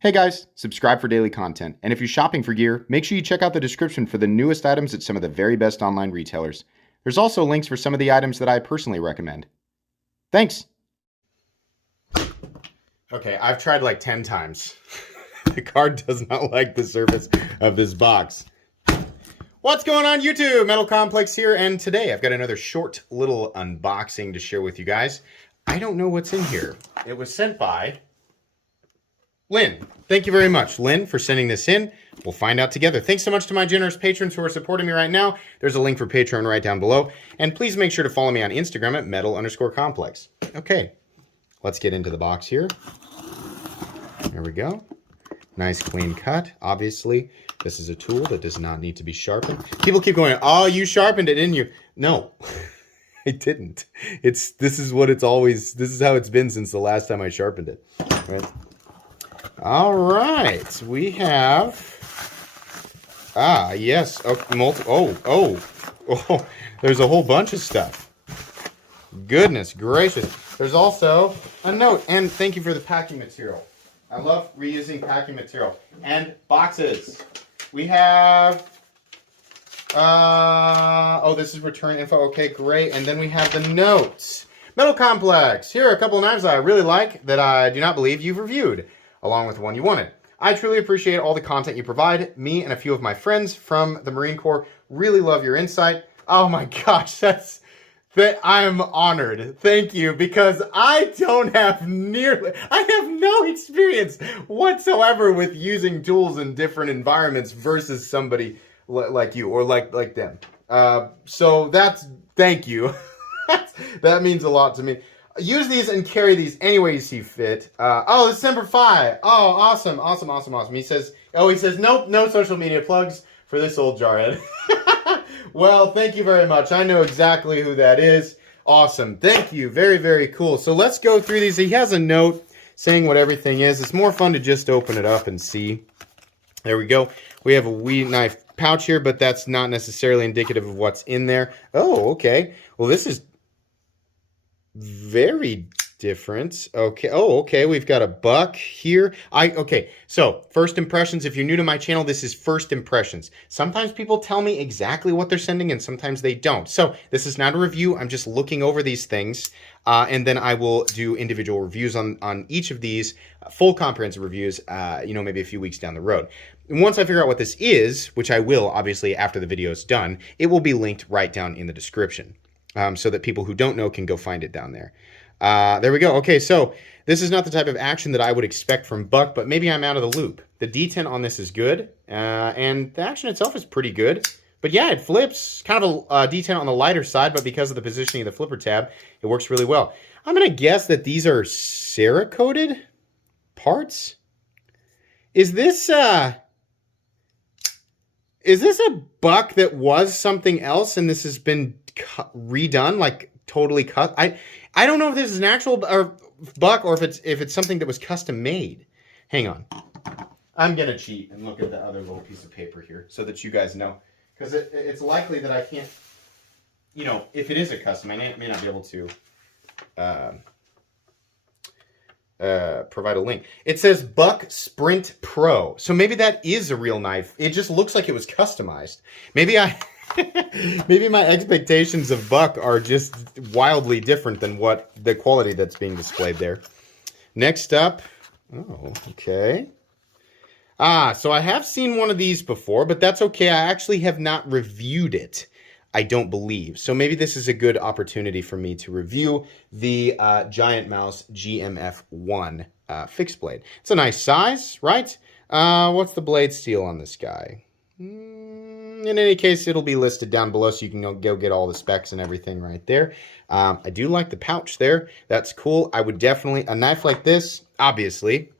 Hey guys, subscribe for daily content. And if you're shopping for gear, make sure you check out the description for the newest items at some of the very best online retailers. There's also links for some of the items that I personally recommend. Thanks! Okay, I've tried like 10 times. The card does not like the surface of this box. What's going on YouTube? Metal Complex here, and today I've got another short little unboxing to share with you guys. I don't know what's in here. It was sent by Lynn. Thank you very much, Lynn, for sending this in. We'll find out together. Thanks so much to my generous patrons who are supporting me right now. There's a link for Patreon right down below. And please make sure to follow me on Instagram at metal_complex. Okay, let's get into the box here. There we go. Nice clean cut. Obviously, this is a tool that does not need to be sharpened. People keep going, oh, you sharpened it, didn't you? No, I didn't. This is how it's been since the last time I sharpened it. Right? All right, we have, yes, there's a whole bunch of stuff. Goodness gracious. There's also a note, and thank you for the packing material. I love reusing packing material. And boxes. We have, this is return info, okay, great. And then we have the notes. Metal Complex, here are a couple of knives I really like that I do not believe you've reviewed, along with the one you wanted. I truly appreciate all the content you provide. Me and a few of my friends from the Marine Corps really love your insight. Oh my gosh, I am honored. Thank you, because I have no experience whatsoever with using tools in different environments versus somebody like you or like them. So thank you. That means a lot to me. Use these and carry these any way you see fit. This is Semper Fi. Oh, awesome. He says, nope, no social media plugs for this old jarhead. Well, thank you very much. I know exactly who that is. Awesome. Thank you. Very, very cool. So let's go through these. He has a note saying what everything is. It's more fun to just open it up and see. There we go. We have a wee knife pouch here, but that's not necessarily indicative of what's in there. Oh, okay. Well, this is very different. Okay. Oh, okay. We've got a buck here. Okay. So first impressions. If you're new to my channel, this is first impressions. Sometimes people tell me exactly what they're sending and sometimes they don't. So this is not a review. I'm just looking over these things. And then I will do individual reviews on each of these, full comprehensive reviews, maybe a few weeks down the road. And once I figure out what this is, which I will obviously after the video is done, it will be linked right down in the description. So that people who don't know can go find it down there. There we go. Okay, so this is not the type of action that I would expect from Buck, but maybe I'm out of the loop. The detent on this is good, and the action itself is pretty good. But yeah, it flips. Kind of a detent on the lighter side, but because of the positioning of the flipper tab, it works really well. I'm going to guess that these are Cerakoted parts. Is this a Buck that was something else, and this has been redone, like totally cut? I don't know if this is an actual Buck or if it's something that was custom made. Hang on, I'm gonna cheat and look at the other little piece of paper here so that you guys know, because it's likely that I can't, if it is a custom, I may not be able to provide a link. It says Buck Sprint Pro, so maybe that is a real knife. It just looks like it was customized. Maybe my expectations of Buck are just wildly different than what the quality that's being displayed there. Next up, oh, okay. So I have seen one of these before, but that's okay. I actually have not reviewed it, I don't believe. So maybe this is a good opportunity for me to review the Giant Mouse GMF1 fixed blade. It's a nice size, right? What's the blade steel on this guy? In any case, it'll be listed down below so you can go get all the specs and everything right there. I do like the pouch there. That's cool. I would definitely, a knife like this, obviously,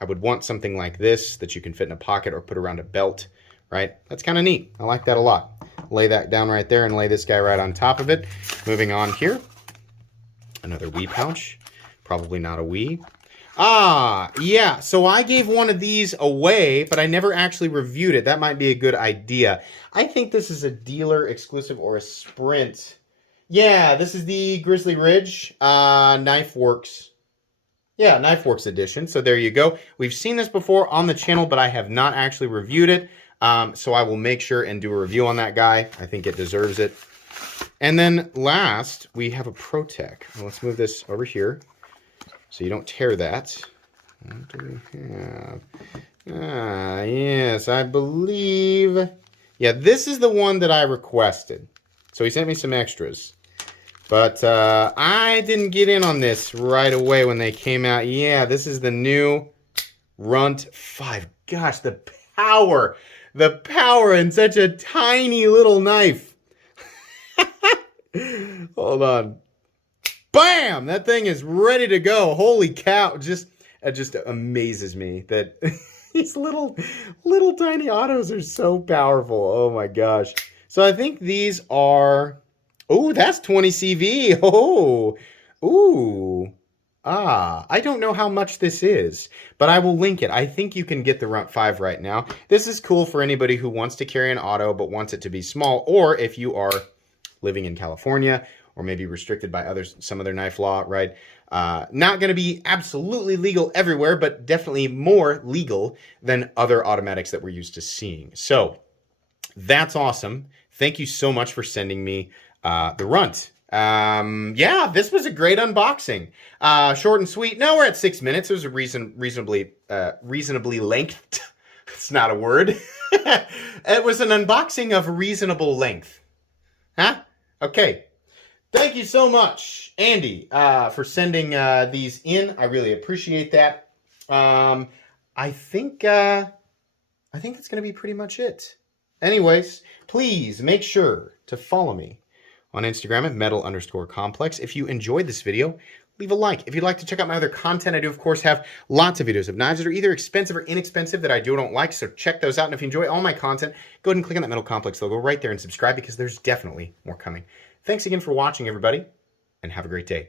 I would want something like this that you can fit in a pocket or put around a belt, right? That's kind of neat. I like that a lot. Lay that down right there and lay this guy right on top of it. Moving on here. Another Wii pouch. Probably not a Wii. Yeah, so I gave one of these away, but I never actually reviewed it. That might be a good idea. I think this is a dealer exclusive or a Sprint. Yeah, this is the Grizzly Ridge Knife Works Yeah, KnifeWorks edition. So there you go. We've seen this before on the channel, but I have not actually reviewed it. So I will make sure and do a review on that guy. I think it deserves it. And then last, we have a ProTech. Well, let's move this over here so you don't tear that. What do we have? Yes, I believe. Yeah, this is the one that I requested. So he sent me some extras. But I didn't get in on this right away when they came out. Yeah, this is the new Runt 5. Gosh, the power. The power in such a tiny little knife. Hold on. Bam! That thing is ready to go. Holy cow. It just amazes me that these little tiny autos are so powerful. Oh my gosh. So I think these are... Oh, that's 20 CV. Oh, ooh. I don't know how much this is, but I will link it. I think you can get the Runt 5 right now. This is cool for anybody who wants to carry an auto but wants it to be small, or if you are living in California or maybe restricted by some other knife law, right? Not going to be absolutely legal everywhere, but definitely more legal than other automatics that we're used to seeing. So that's awesome. Thank you so much for sending me the Runt. Yeah, this was a great unboxing. Short and sweet. No, we're at 6 minutes. It was a reasonably length. It's not a word. It was an unboxing of reasonable length. Huh? Okay. Thank you so much, Andy, for sending these in. I really appreciate that. I think that's going to be pretty much it. Anyways, please make sure to follow me on Instagram at metal_complex. If you enjoyed this video, leave a like. If you'd like to check out my other content, I do, of course, have lots of videos of knives that are either expensive or inexpensive that I do or don't like, so check those out. And if you enjoy all my content, go ahead and click on that Metal Complex logo right there and subscribe, because there's definitely more coming. Thanks again for watching, everybody, and have a great day.